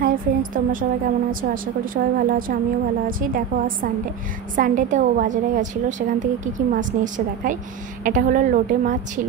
Hi friends, তোমরা সবাই কেমন আছো? আশা করি সবাই ভালো আছো, আমিও ভালো আছি। দেখো আজ সানডেতে ও বাজারে গেছিলো, সেখান থেকে কী মাছ নিয়ে এসছে দেখাই। এটা হলো লোটে মাছ ছিল,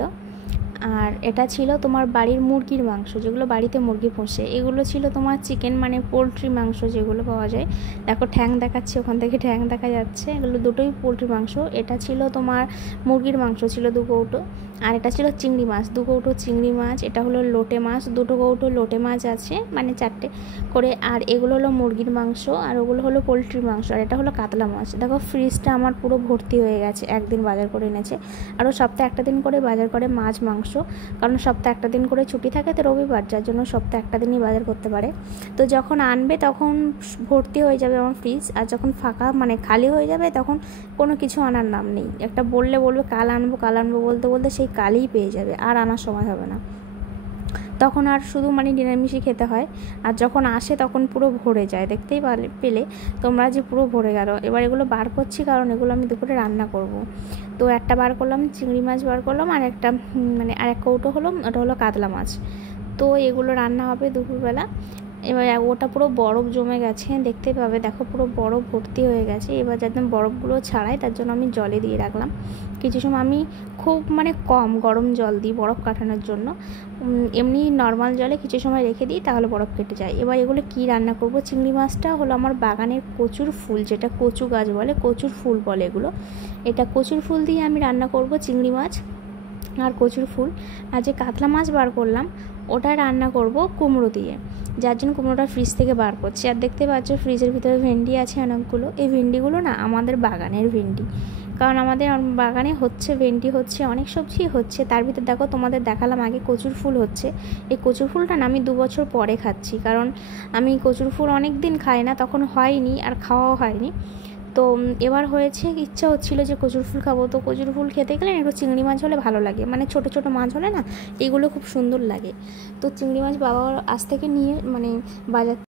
আর এটা ছিল তোমার বাড়ির মুরগির মাংস, যেগুলো বাড়িতে মুরগি পোষে। এগুলো ছিল তোমার চিকেন, মানে পোলট্রি মাংস যেগুলো পাওয়া যায়। দেখো ঠ্যাং দেখাচ্ছে, ওখান থেকে ঠ্যাং দেখা যাচ্ছে। এগুলো দুটোই পোলট্রি মাংস। এটা ছিল তোমার মুরগির মাংস, ছিল 2 কৌটো। আর এটা ছিল চিংড়ি মাছ, 2 কৌটো চিংড়ি মাছ। এটা হলো লোটে মাছ, 2 কৌটো লোটে মাছ আছে, মানে 4টে করে। আর এগুলো হলো মুরগির মাংস, আর ওগুলো হলো পোলট্রির মাংস। আর এটা হলো কাতলা মাছ। দেখো ফ্রিজটা আমার পুরো ভর্তি হয়ে গেছে, একদিন বাজার করে এনেছে। আরও সপ্তাহে একটা দিন করে বাজার করে মাছ মাংস, কারণ সপ্তাহে একটা দিন করে ছুটি থাকে তো রবিবার, যার জন্য সপ্তাহে একটা দিনই বাজার করতে পারে। তো যখন আনবে তখন ভর্তি হয়ে যাবে আমার ফ্রিজ, আর যখন ফাঁকা মানে খালি হয়ে যাবে তখন কোনো কিছু আনার নাম নেই। একটা বলবে কাল আনবো বলতে বলতে সেই কালই পেয়ে যাবে, আর আনার সময় হবে না। তখন আর শুধু মানে নিরামিষই খেতে হয়। আর যখন আসে তখন পুরো ভরে যায়, দেখতেই পেলে তোমরা যে পুরো ভরে গেল। এবার এগুলো বার করছি, কারণ এগুলো আমি দুপুরে রান্না করব। তো একটা বার করলাম, চিংড়ি মাছ বার করলাম, আর একটা মানে আর এক কৌটো হলো, ওটা হলো কাতলা মাছ। তো এগুলো রান্না হবে দুপুরবেলা। এবার ওটা পুরো বরফ জমে গেছে, দেখতে পাবে। দেখো পুরো বরফ ভর্তি হয়ে গেছে। এবার যাতে বরফগুলো ছাড়াই, তার জন্য আমি জলে দিয়ে রাখলাম। কিছু সময় আমি খুব মানে কম গরম জল দিই বরফ কাটানোর জন্য। এমনি নর্মাল জলে কিছু সময় রেখে দিই, তাহলে বরফ কেটে যায়। এবার এগুলো কি রান্না করব? চিংড়ি মাছটা হলো আমার বাগানের কচুর ফুল, যেটা কচু গাছ বলে, কচুর ফুল বলে এগুলো। এটা কচুর ফুল দিয়ে আমি রান্না করব চিংড়ি মাছ আর কচুর ফুল। আর যে কাতলা মাছ বার করলাম ওটা রান্না করব কুমড়ো দিয়ে, যার জন্য কুমড়োটা ফ্রিজ থেকে বার করছি। আর দেখতে পাচ্ছ ফ্রিজের ভিতরে ভেন্ডি আছে অনেকগুলো। এই ভেন্ডিগুলো না আমাদের বাগানের ভেন্ডি, কারণ আমাদের বাগানে হচ্ছে ভেন্ডি হচ্ছে, অনেক সবজি হচ্ছে। তার ভিতর দেখো তোমাদের দেখালাম আগে কচুর ফুল হচ্ছে। এই কচুর ফুলটা না আমি 2 বছর পরে খাচ্ছি, কারণ আমি কচুর ফুল অনেক দিন খাই না, তখন হয়নি আর খাওয়াও হয়নি। তো এবার হয়েছে, ইচ্ছা হচ্ছিলো যে কচুর ফুল খাবো। তো কচুর ফুল খেতে গেলে একটু চিংড়ি মাছ হলে ভালো লাগে, মানে ছোটো ছোটো মাছ হলে না এগুলো খুব সুন্দর লাগে। তো চিংড়ি মাছ বাবা আজ থেকে নিয়ে মানে বাজার